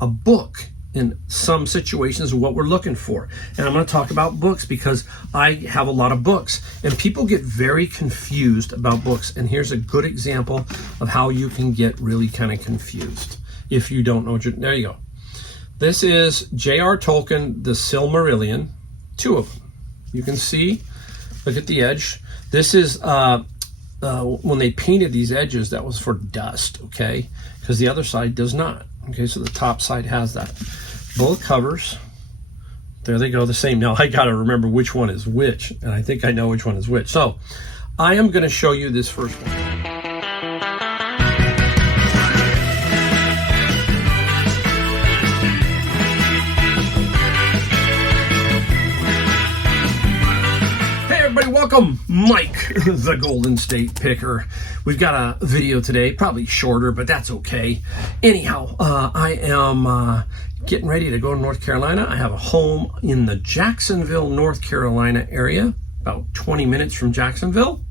a book in some situations what we're looking for. And I'm going to talk about books because I have a lot of books and people get very confused about books. And here's a good example of how you can get really kind of confused if you don't know what there you go. This is J.R. Tolkien, The Silmarillion, 2 of them. You can see, look at the edge. This is when they painted these edges, that was for dust, okay? Because the other side does not. Okay, so the top side has that. Both covers, there they go, the same. Now I gotta remember which one is which, and I think I know which one is which. So I am gonna show you this first one. Welcome, Mike, the Golden State Picker. We've got a video today, probably shorter, but that's okay. Anyhow, I am getting ready to go to North Carolina. I have a home in the Jacksonville, North Carolina area, about 20 minutes from Jacksonville.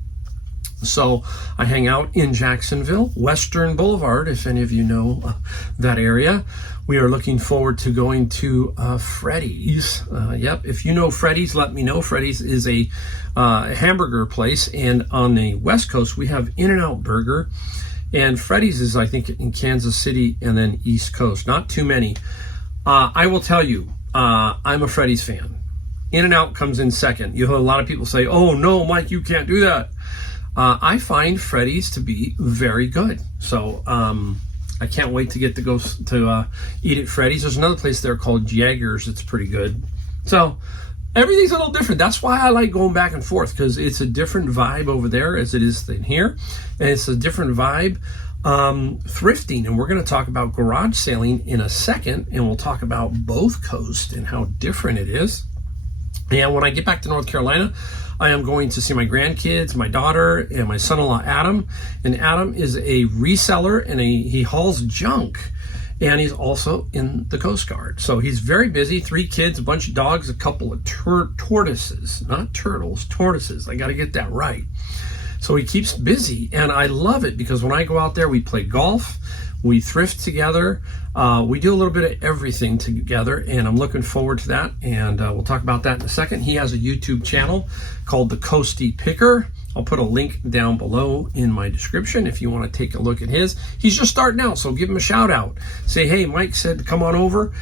So I hang out in Jacksonville, Western Boulevard, if any of you know that area. We are looking forward to going to Freddy's. Yep, if you know Freddy's, let me know. Freddy's is a hamburger place, and on the West Coast, we have In-N-Out Burger. And Freddy's is, I think, in Kansas City and then East Coast. Not too many. I will tell you, I'm a Freddy's fan. In-N-Out comes in second. You have a lot of people say, oh, no, Mike, you can't do that. I find Freddy's to be very good. So I can't wait to get to go to eat at Freddy's. There's another place there called Jaggers. It's pretty good. So everything's a little different. That's why I like going back and forth, because it's a different vibe over there as it is in here. And it's a different vibe thrifting. And we're going to talk about garage sailing in a second. And we'll talk about both coasts and how different it is. And when I get back to North Carolina, I am going to see my grandkids, my daughter, and my son-in-law, Adam. And Adam is a reseller, and he hauls junk. And he's also in the Coast Guard. So he's very busy. 3 kids, a bunch of dogs, a couple of tortoises. Not turtles, tortoises. I got to get that right. So he keeps busy, and I love it because when I go out there, we play golf, we thrift together, we do a little bit of everything together, and I'm looking forward to that, and we'll talk about that in a second. He has a YouTube channel called The Coastie Picker. I'll put a link down below in my description if you want to take a look at his. He's just starting out, so give him a shout out. Say, hey, Mike said come on over.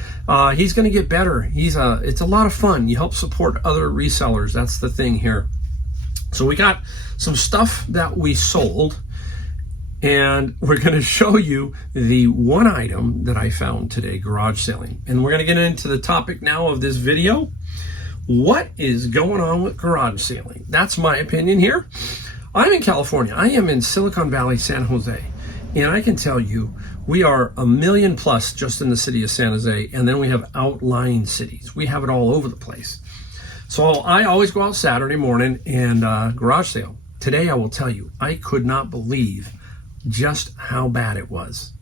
He's going to get better. It's a lot of fun. You help support other resellers. That's the thing here. So we got some stuff that we sold, and we're going to show you the one item that I found today, garage sailing. And we're going to get into the topic now of this video. What is going on with garage sailing? That's my opinion here. I'm in California. I am in Silicon Valley, San Jose. And I can tell you, we are 1 million plus just in the city of San Jose. And then we have outlying cities. We have it all over the place. So I always go out Saturday morning and garage sale. Today, I will tell you, I could not believe just how bad it was.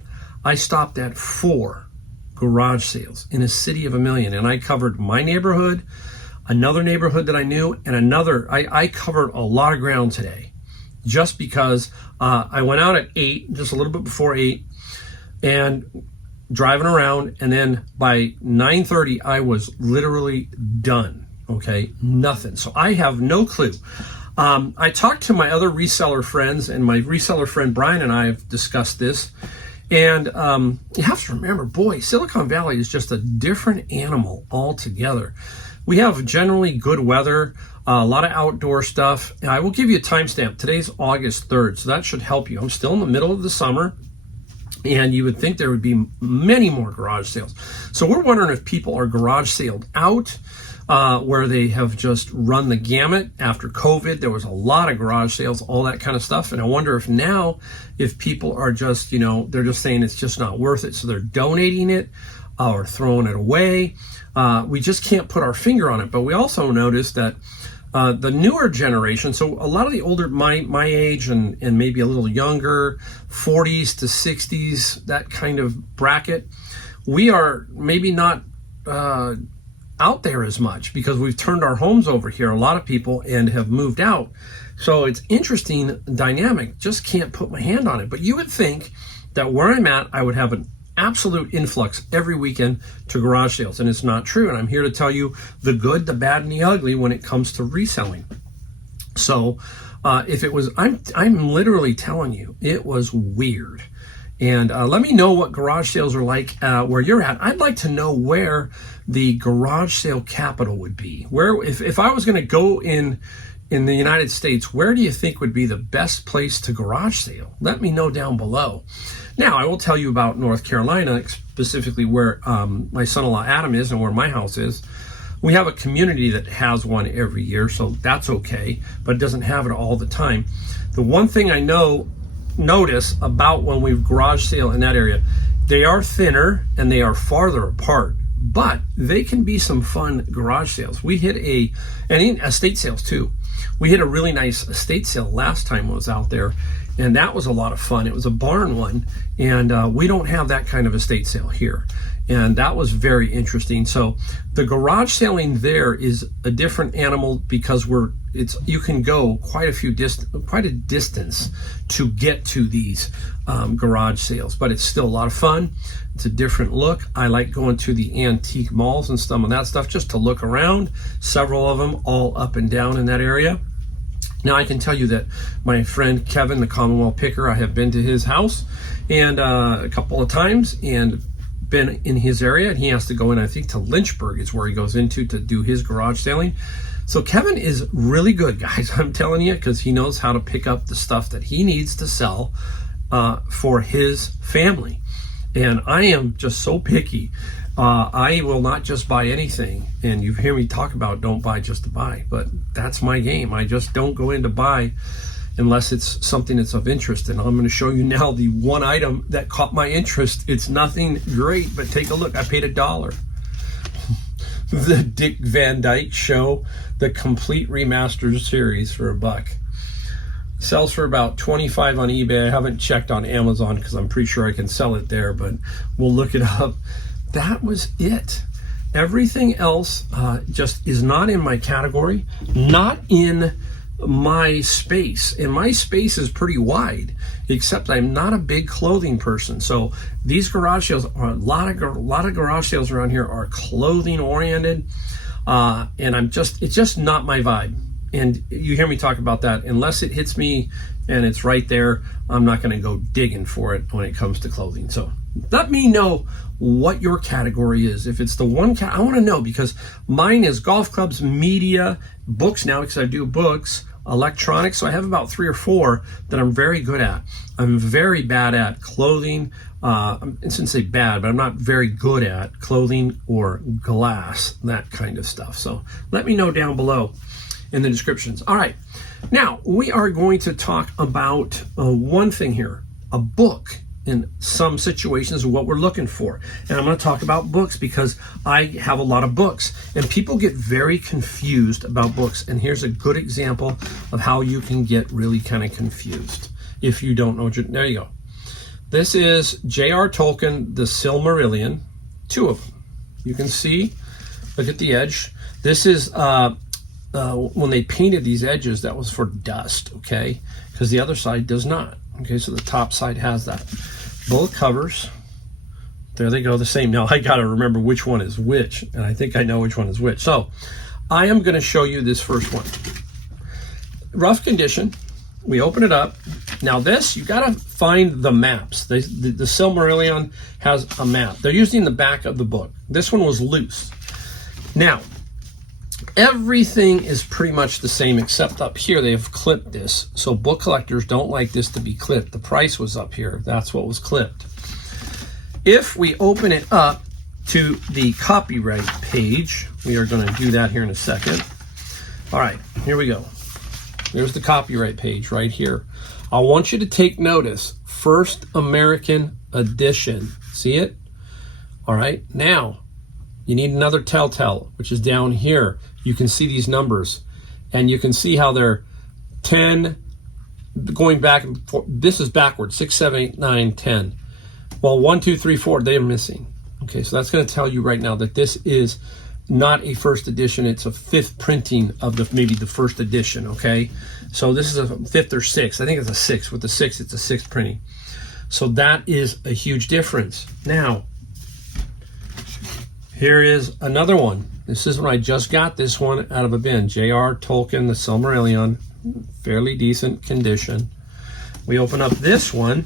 I stopped at 4 garage sales in a city of 1 million, and I covered my neighborhood, another neighborhood that I knew, and another. I covered a lot of ground today just because I went out at 8, just a little bit before 8, and driving around, and then by 9:30, I was literally done. Okay, nothing. So I have no clue. I talked to my other reseller friends, and my reseller friend Brian and I have discussed this. And you have to remember, boy, Silicon Valley is just a different animal altogether. We have generally good weather, a lot of outdoor stuff. And I will give you a timestamp. Today's August 3rd, so that should help you. I'm still in the middle of the summer, and you would think there would be many more garage sales. So we're wondering if people are garage saled out, where they have just run the gamut after COVID. There was a lot of garage sales, all that kind of stuff. And I wonder if now, if people are just, they're just saying it's just not worth it. So they're donating it or throwing it away. We just can't put our finger on it. But we also noticed that the newer generation, so a lot of the older, my age and maybe a little younger, 40s to 60s, that kind of bracket, we are maybe not out there as much because we've turned our homes over here, a lot of people, and have moved out. So it's interesting dynamic. Just can't put my hand on it. But you would think that where I'm at, I would have absolute influx every weekend to garage sales, and it's not true. And I'm here to tell you the good, the bad, and the ugly when it comes to reselling. So if it was, I'm literally telling you, it was weird. And let me know what garage sales are like where you're at. I'd like to know where the garage sale capital would be. Where, if I was going to go in the United States, where do you think would be the best place to garage sale? Let me know down below. Now, I will tell you about North Carolina, specifically where my son-in-law Adam is and where my house is. We have a community that has one every year, so that's okay, but it doesn't have it all the time. The one thing I notice about when we garage sale in that area, they are thinner and they are farther apart, but they can be some fun garage sales. We hit and in estate sales too. We hit a really nice estate sale last time I was out there, and that was a lot of fun. It was a barn one, and we don't have that kind of estate sale here, and that was very interesting. So the garage selling there is a different animal because you can go quite a distance to get to these garage sales, but it's still a lot of fun. It's a different look. I like going to the antique malls and some of that stuff just to look around. Several of them all up and down in that area. Now I can tell you that my friend Kevin, the Commonwealth Picker, I have been to his house and a couple of times and been in his area, and he has to go in, I think, to Lynchburg is where he goes into to do his garage selling. So Kevin is really good, guys, I'm telling you, because he knows how to pick up the stuff that he needs to sell for his family. And I am just so picky. I will not just buy anything. And you hear me talk about don't buy just to buy, but that's my game. I just don't go in to buy unless it's something that's of interest. And I'm going to show you now the one item that caught my interest. It's nothing great, but take a look. I paid $1. The Dick Van Dyke Show, the complete remastered series, for $1. Sells for about $25 on eBay. I haven't checked on Amazon because I'm pretty sure I can sell it there, but we'll look it up. That was it. Everything else just is not in my category, not in my space. And my space is pretty wide, except I'm not a big clothing person. So these garage sales are a lot of garage sales around here are clothing oriented, and it's just not my vibe. And you hear me talk about that. Unless it hits me and it's right there, I'm not going to go digging for it when it comes to clothing. So let me know what your category is. If it's the one, I want to know, because mine is golf clubs, media, books now, because I do books, electronics. So I have about 3 or 4 that I'm very good at. I'm very bad at clothing. I shouldn't say bad, but I'm not very good at clothing or glass, that kind of stuff. So let me know down below in the descriptions. All right, now we are going to talk about one thing here, a book in some situations, what we're looking for. And I'm going to talk about books because I have a lot of books and people get very confused about books. And here's a good example of how you can get really kind of confused if you don't know. There you go. This is J.R. Tolkien, The Silmarillion, 2 of them. You can see, look at the edge. This is when they painted these edges, that was for dust, okay? Because the other side does not. Okay, so the top side has that. Both covers, there they go, the same. Now I got to remember which one is which, and I think I know which one is which. So I am going to show you this first one. Rough condition. We open it up. Now this, you got to find the maps. The Silmarillion has a map. They're usually in the back of the book. This one was loose. Now, everything is pretty much the same except up here they've clipped this. So book collectors don't like this to be clipped. The price was up here. That's what was clipped. If we open it up to the copyright page, we are going to do that here in a second. All right, here we go. There's the copyright page right here. I want you to take notice. First American edition. See it? All right, now you need another telltale, which is down here. You can see these numbers, and you can see how they're 10, going back and forth. This is backwards, 6, 7, 8, 9, 10. Well, 1, 2, 3, 4, they are missing. Okay, so that's going to tell you right now that this is not a first edition. It's a 5th printing of maybe the first edition, okay? So this is a 5th or 6th. I think it's a 6th. With the 6th, it's a 6th printing. So that is a huge difference. Now, here is another one. This is when I just got this one out of a bin. J.R. Tolken, The Silmarillion, fairly decent condition. We open up this one.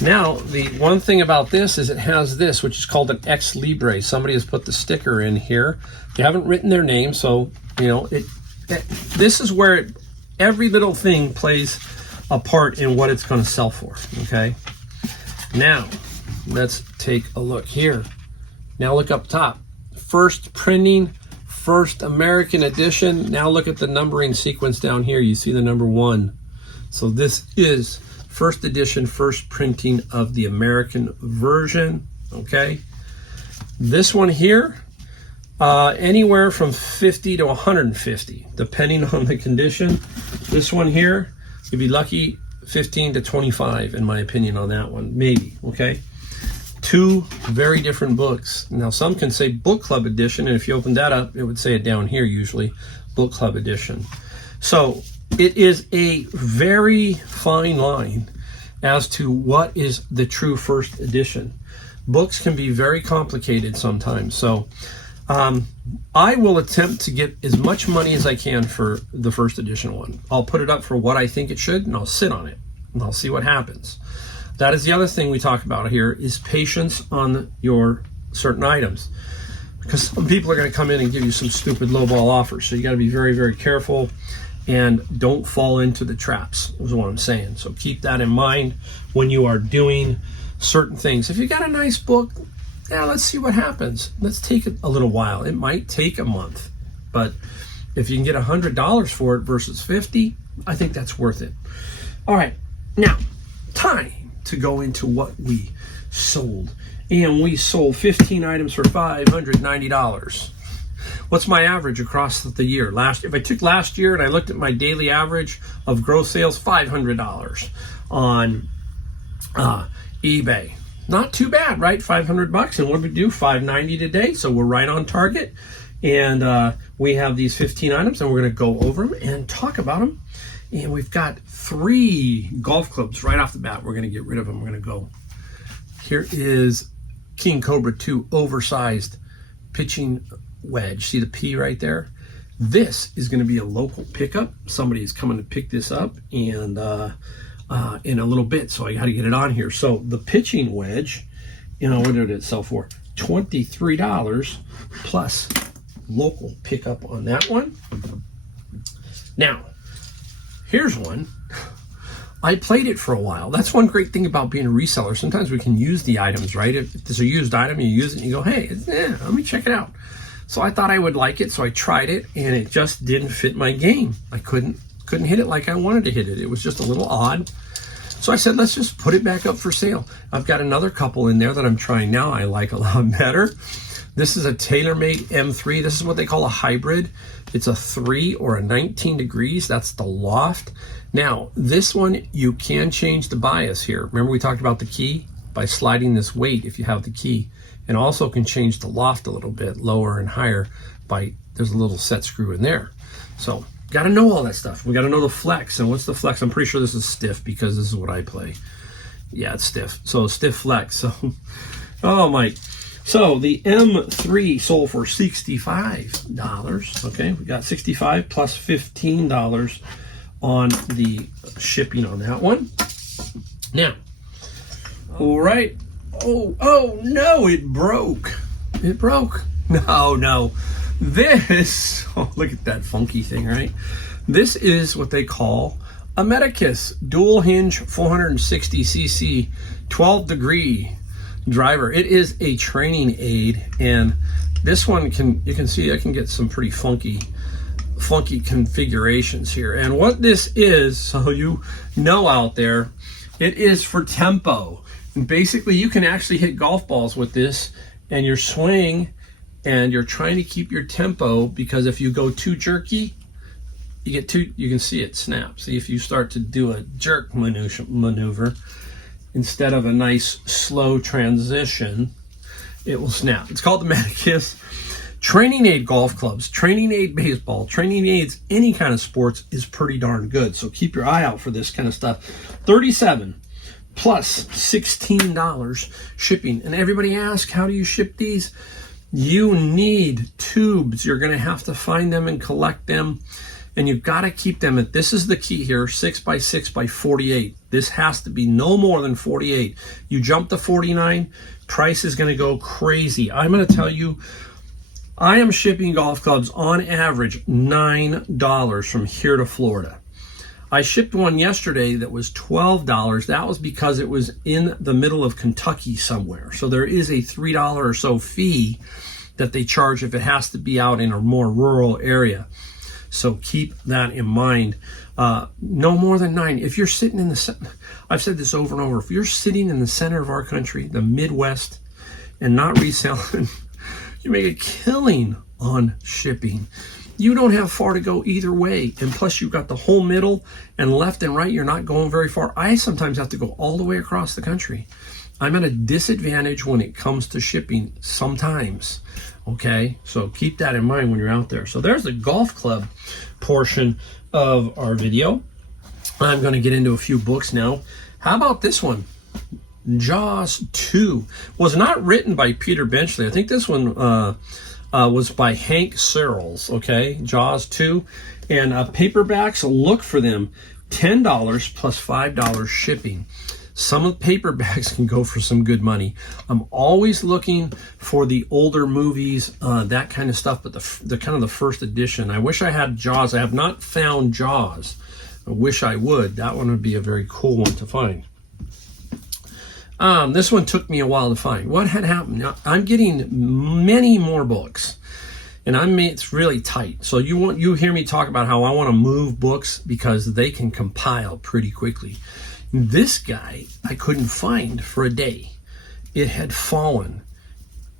Now, the one thing about this is it has this, which is called an Ex Libre. Somebody has put the sticker in here. They haven't written their name, so, you know, this is where every little thing plays a part in what it's going to sell for, okay? Now, let's take a look here. Now look up top. First printing, first American edition. Now look at the numbering sequence down here. You see the number 1. So this is first edition, first printing of the American version, okay? This one here, anywhere from 50 to 150, depending on the condition. This one here, you'd be lucky 15 to 25, in my opinion, on that one, maybe, okay? 2 very different books. Now, some can say book club edition, and if you open that up, it would say it down here usually, book club edition. So it is a very fine line as to what is the true first edition. Books can be very complicated sometimes. So I will attempt to get as much money as I can for the first edition one. I'll put it up for what I think it should, and I'll sit on it, and I'll see what happens. That is the other thing we talk about here, is patience on your certain items. Because some people are going to come in and give you some stupid lowball offers. So you got to be very, very careful and don't fall into the traps, is what I'm saying. So keep that in mind when you are doing certain things. If you got a nice book, yeah, let's see what happens. Let's take it a little while. It might take a month, but if you can get $100 for it versus 50, I think that's worth it. All right, now time to go into what we sold. And we sold 15 items for $590. What's my average across the year? If I took last year and I looked at my daily average of gross sales, $500 on eBay. Not too bad, right? $500. And what did we do? $590 today. So we're right on target. And we have these 15 items, and we're going to go over them and talk about them. And we've got 3 golf clubs right off the bat. We're going to get rid of them. We're going to go. Here is King Cobra 2 oversized pitching wedge. See the P right there? This is going to be a local pickup. Somebody is coming to pick this up and in a little bit, so I got to get it on here. So the pitching wedge, you know, what did it sell for? $23 plus local pickup on that one. Now, here's one. I played it for a while. That's one great thing about being a reseller. Sometimes we can use the items, right? If there's a used item, you use it and you go, hey, let me check it out. So I thought I would like it, so I tried it, and it just didn't fit my game. I couldn't hit it like I wanted to hit it. It was just a little odd. So I said, let's just put it back up for sale. I've got another couple in there that I'm trying now I like a lot better. This is a TaylorMade M3. This is what they call a hybrid. It's a 3 or a 19 degrees. That's the loft. Now, this one, you can change the bias here. Remember we talked about the key? By sliding this weight if you have the key. And also can change the loft a little bit, lower and higher, there's a little set screw in there. So, got to know all that stuff. We got to know the flex. And what's the flex? I'm pretty sure this is stiff because this is what I play. Yeah, it's stiff. So, stiff flex. So, oh my. So, the M3 sold for $65. Okay, we got $65 plus $15 on the shipping on that one. Now, all right. Oh no, it broke. It broke. No. This, look at that funky thing, right? This is what they call a Medicus dual hinge 460cc 12 degree driver. It is a training aid, and this one you can see I can get some pretty funky configurations here. And what this is, so you know out there, it is for tempo. And basically you can actually hit golf balls with this, and your swing, and you're trying to keep your tempo, because if you go too jerky, you can see it snap. See, if you start to do a jerk maneuver instead of a nice slow transition, it will snap. It's called the Medicus. Training aid golf clubs, training aid baseball, training aids, any kind of sports is pretty darn good. So keep your eye out for this kind of stuff. 37 plus $16 shipping. And everybody asks, how do you ship these? You need tubes. You're going to have to find them and collect them. And you've got to keep them at, this is the key here, 6 by 6 by 48. This has to be no more than 48. You jump to 49, price is going to go crazy. I'm going to tell you, I am shipping golf clubs on average $9 from here to Florida. I shipped one yesterday that was $12. That was because it was in the middle of Kentucky somewhere. So there is a $3 or so fee that they charge if it has to be out in a more rural area. So keep that in mind. No more than 9. If you're sitting in the, I've said this over and over, if you're sitting in the center of our country, the Midwest, and not reselling, you make a killing on shipping. You don't have far to go either way. And plus you've got the whole middle and left and right. You're not going very far. I sometimes have to go all the way across the country. I'm at a disadvantage when it comes to shipping sometimes. Okay, so keep that in mind when you're out there. So there's the golf club portion of our video. I'm going to get into a few books now. How about this one? Jaws 2 was not written by Peter Benchley. I think this one was by Hank Searles. Okay, Jaws 2. And paperbacks, look for them. $10 plus $5 shipping. Some of the paperbacks can go for some good money. I'm always looking for the older movies, that kind of stuff, but the kind of the first edition. I wish I had Jaws. I have not found Jaws. I wish I would. That one would be a very cool one to find. This one took me a while to find. What had happened? Now, I'm getting many more books, and it's really tight. So you hear me talk about how I want to move books because they can compile pretty quickly. This guy I couldn't find for a day. It had fallen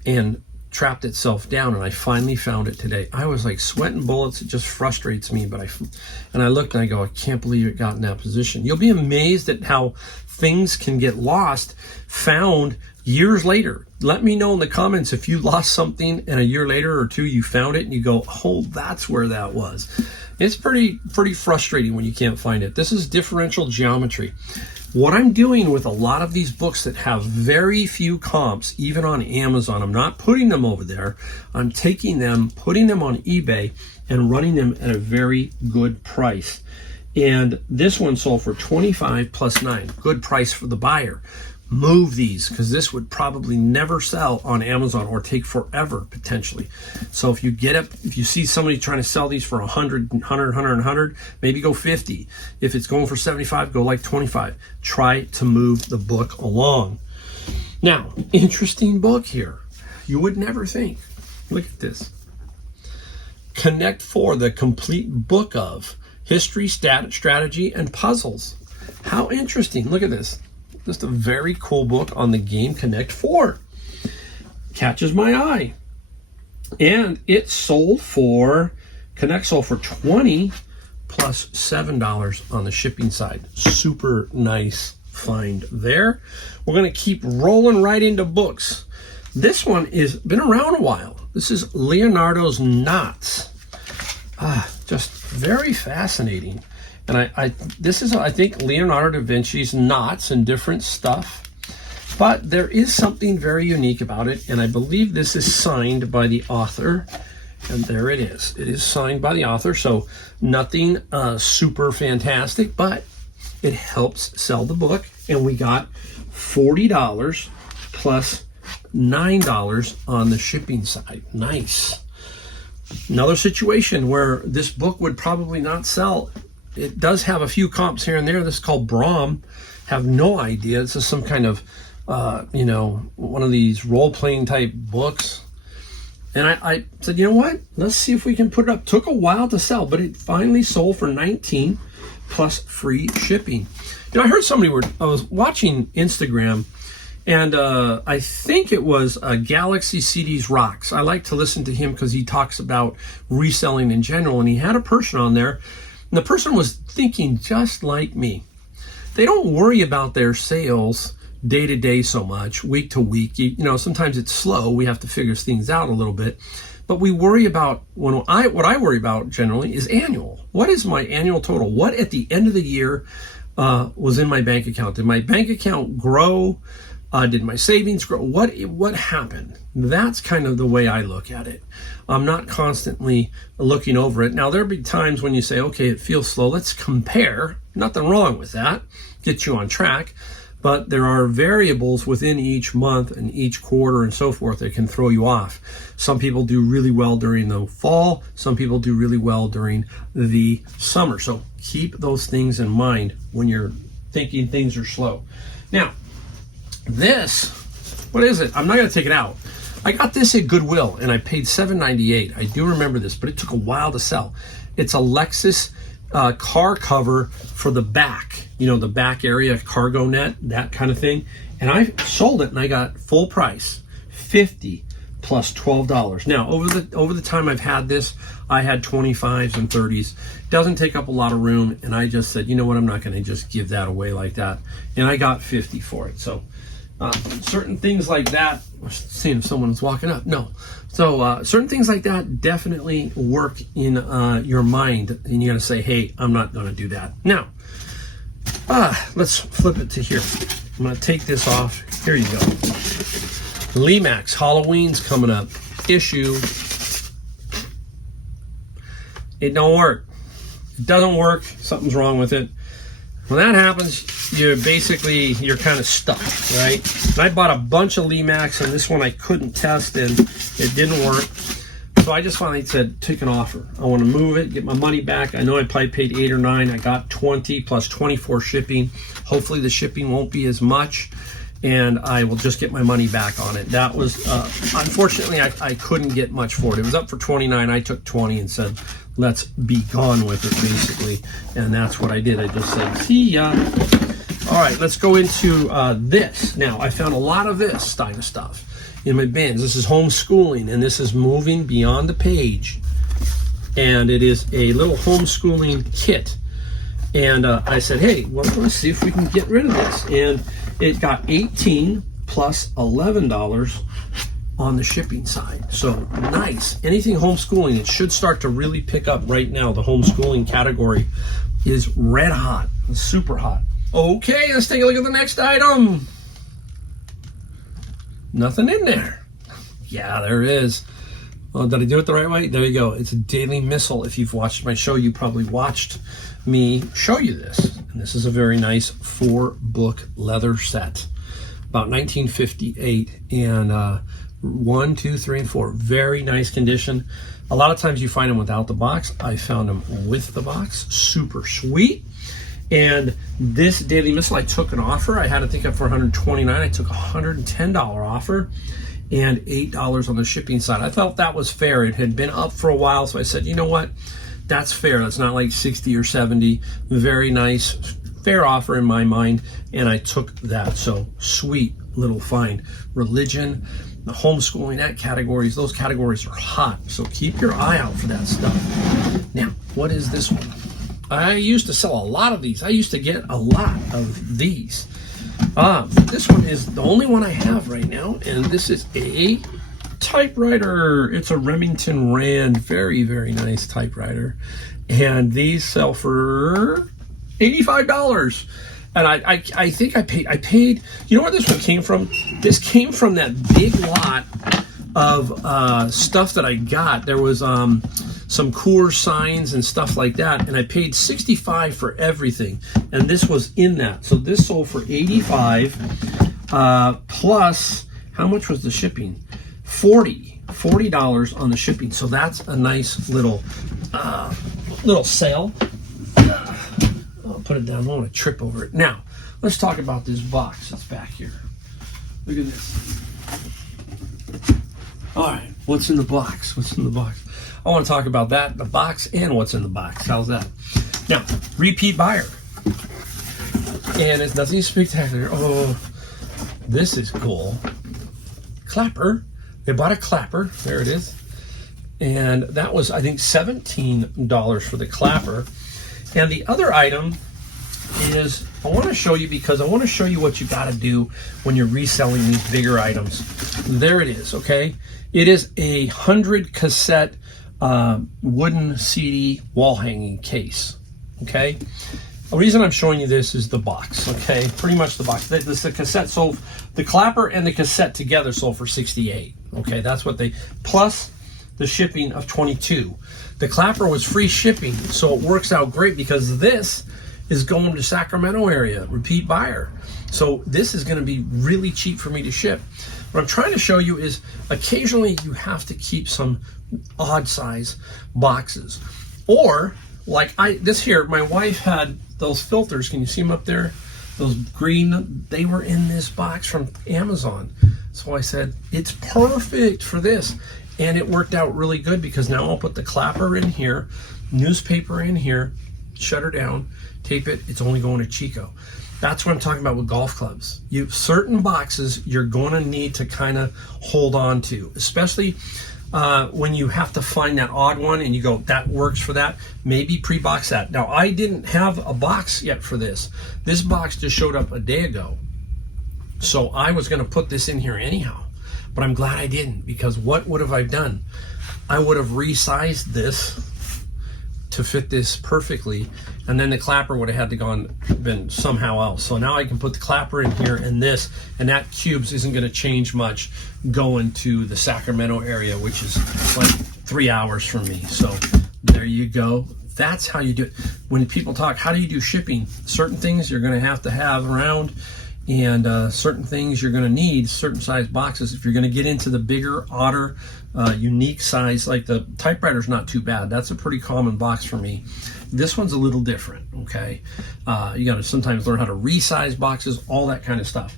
and trapped itself down, and I finally found it today. I was like sweating bullets. It just frustrates me, but I looked and I go, I can't believe it got in that position. You'll be amazed at how things can get lost, found years later. Let me know in the comments if you lost something and a year later or two you found it and you go, oh, that's where that was. It's pretty frustrating when you can't find it. This is differential geometry. What I'm doing with a lot of these books that have very few comps, even on Amazon, I'm not putting them over there. I'm taking them, putting them on eBay, and running them at a very good price. And this one sold for $25 plus 9. Good price for the buyer. Move these, because this would probably never sell on Amazon or take forever potentially. So if you see somebody trying to sell these for 100, maybe go 50. If it's going for 75, go like 25. Try to move the book along. Now, interesting book here. You would never think. Look at this. Connect 4, the complete book of history, strategy, and puzzles. How interesting. Look at this. Just a very cool book on the game Connect 4. Catches my eye. And it sold for, Connect sold for $20 plus $7 on the shipping side. Super nice find there. We're going to keep rolling right into books. This one is been around a while. This is Leonardo's Knots. Just very fascinating. And this is, I think, Leonardo da Vinci's knots and different stuff. But there is something very unique about it, and I believe this is signed by the author. And there it is. It is signed by the author, so nothing super fantastic, but it helps sell the book. And we got $40 plus $9 on the shipping side. Nice. Another situation where this book would probably not sell. It does have a few comps here and there. This is called Braum. Have no idea. This is some kind of, one of these role-playing type books. And I said, you know what? Let's see if we can put it up. Took a while to sell, but it finally sold for $19 plus free shipping. I heard somebody, I was watching Instagram, and I think it was Galaxy CDs Rocks. I like to listen to him because he talks about reselling in general, and he had a person on there. And the person was thinking just like me. They don't worry about their sales day to day so much, week to week. Sometimes it's slow. We have to figure things out a little bit. But we worry about, what I worry about generally is annual. What is my annual total? What at the end of the year was in my bank account. Did my bank account grow? Did my savings grow? What happened? That's kind of the way I look at it. I'm not constantly looking over it. Now, there'll be times when you say, okay, it feels slow. Let's compare. Nothing wrong with that. Get you on track. But there are variables within each month and each quarter and so forth that can throw you off. Some people do really well during the fall. Some people do really well during the summer. So keep those things in mind when you're thinking things are slow. Now, this, what is it? I'm not going to take it out. I got this at Goodwill and I paid $7.98. I do remember this, but it took a while to sell. It's a Lexus car cover for the back, the back area, cargo net, that kind of thing. And I sold it and I got full price, $50 plus $12. Now, over the time I've had this, I had 25s and 30s. Doesn't take up a lot of room. And I just said, you know what? I'm not going to just give that away like that. And I got 50 for it. So certain things like that, seeing if someone's walking up. No. So certain things like that definitely work in your mind. And you got to say, hey, I'm not going to do that. Now, let's flip it to here. I'm going to take this off. Here you go. Lemax, Halloween's coming up. Issue. It don't work. It doesn't work. Something's wrong with it. When that happens, you're kind of stuck, right? And I bought a bunch of Lemax, and this one I couldn't test, and it didn't work. So I just finally said, take an offer. I want to move it, get my money back. I know I probably paid 8 or 9. I got 20 plus 24 shipping. Hopefully the shipping won't be as much, and I will just get my money back on it. That was, unfortunately, I couldn't get much for it. It was up for 29. I took 20 and said, let's be gone with it, basically. And that's what I did. I just said, see ya. All right, let's go into this. Now, I found a lot of this kind of stuff in my bins. This is homeschooling, and this is moving beyond the page. And it is a little homeschooling kit. And I said, hey, well, let's see if we can get rid of this. And it got $18 plus $11 on the shipping side. So nice. Anything homeschooling, it should start to really pick up right now. The homeschooling category is red hot, super hot. Okay, let's take a look at the next item. Nothing in there. Yeah, there is. Oh, did I do it the right way? There you go. It's a Daily Missile. If you've watched my show, you probably watched me show you this. And this is a very nice 4-book leather set. About 1958. And 1, 2, 3, and 4. Very nice condition. A lot of times you find them without the box. I found them with the box. Super sweet. And this Daily Missile, I took an offer. I had to think up for $129. I took a $110 offer and $8 on the shipping side. I felt that was fair. It had been up for a while, so I said, you know what? That's fair. That's not like 60 or 70. Very nice, fair offer in my mind, and I took that. So sweet little find. Religion, the homeschooling, those categories are hot. So keep your eye out for that stuff. Now, what is this one? I used to sell a lot of these. I used to get a lot of these. This one is the only one I have right now, and this is a typewriter. It's a Remington Rand, very, very nice typewriter. And these sell for $85. And I think I paid, you know where this one came from? This came from that big lot of stuff that I got. There was some Coors signs and stuff like that, and I paid $65 for everything, and this was in that. So this sold for $85 plus, how much was the shipping? $40 on the shipping. So that's a nice little sale. I'll put it down. I don't want to trip over it. Now let's talk about this box that's back here. Look at this. All right, what's in the box? What's in the box? I want to talk about that, the box, and what's in the box. How's that? Now, repeat buyer. And it's nothing spectacular. Oh, this is cool. Clapper. They bought a clapper. There it is. And that was, I think, $17 for the clapper. And the other item is, I want to show you, because I want to show you what you got to do when you're reselling these bigger items. There it is, okay? It is a 100 cassette wooden CD wall hanging case, okay? The reason I'm showing you this is the box, okay? Pretty much the box. This the cassette sold, the clapper and the cassette together sold for $68. Okay, that's what they, plus the shipping of $22. The clapper was free shipping, so it works out great because this is going to Sacramento area, repeat buyer. So this is going to be really cheap for me to ship. What I'm trying to show you is occasionally you have to keep some odd size boxes. Or like this here, my wife had those filters. Can you see them up there? Those green, they were in this box from Amazon. So I said, it's perfect for this. And it worked out really good because now I'll put the clapper in here, newspaper in here, shut her down, tape it. It's only going to Chico. That's what I'm talking about with golf clubs. Certain boxes you're going to need to kind of hold on to, especially when you have to find that odd one and you go, that works for that. Maybe pre-box that. Now, I didn't have a box yet for this. This box just showed up a day ago. So I was going to put this in here anyhow, but I'm glad I didn't, because what would have I done? I would have resized this to fit this perfectly, and then the clapper would have had to been somehow else. So now I can put the clapper in here and this, and that cubes isn't going to change much going to the Sacramento area, which is like 3 hours from me. So there you go. That's how you do it. When people talk, how do you do shipping? Certain things you're going to have around, and certain things you're going to need certain size boxes. If you're going to get into the bigger, odder, unique size, like the typewriter's not too bad. That's a pretty common box for me. This one's a little different, okay? You got to sometimes learn how to resize boxes, all that kind of stuff.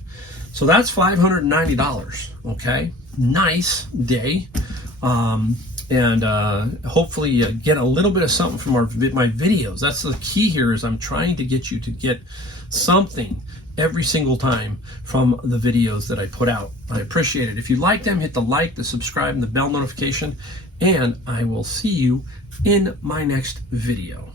So that's $590, okay? Nice day. And hopefully you get a little bit of something from my videos. That's the key here, is I'm trying to get you to get something every single time from the videos that I put out. I appreciate it. If you like them, hit the like, the subscribe, and the bell notification, and I will see you in my next video.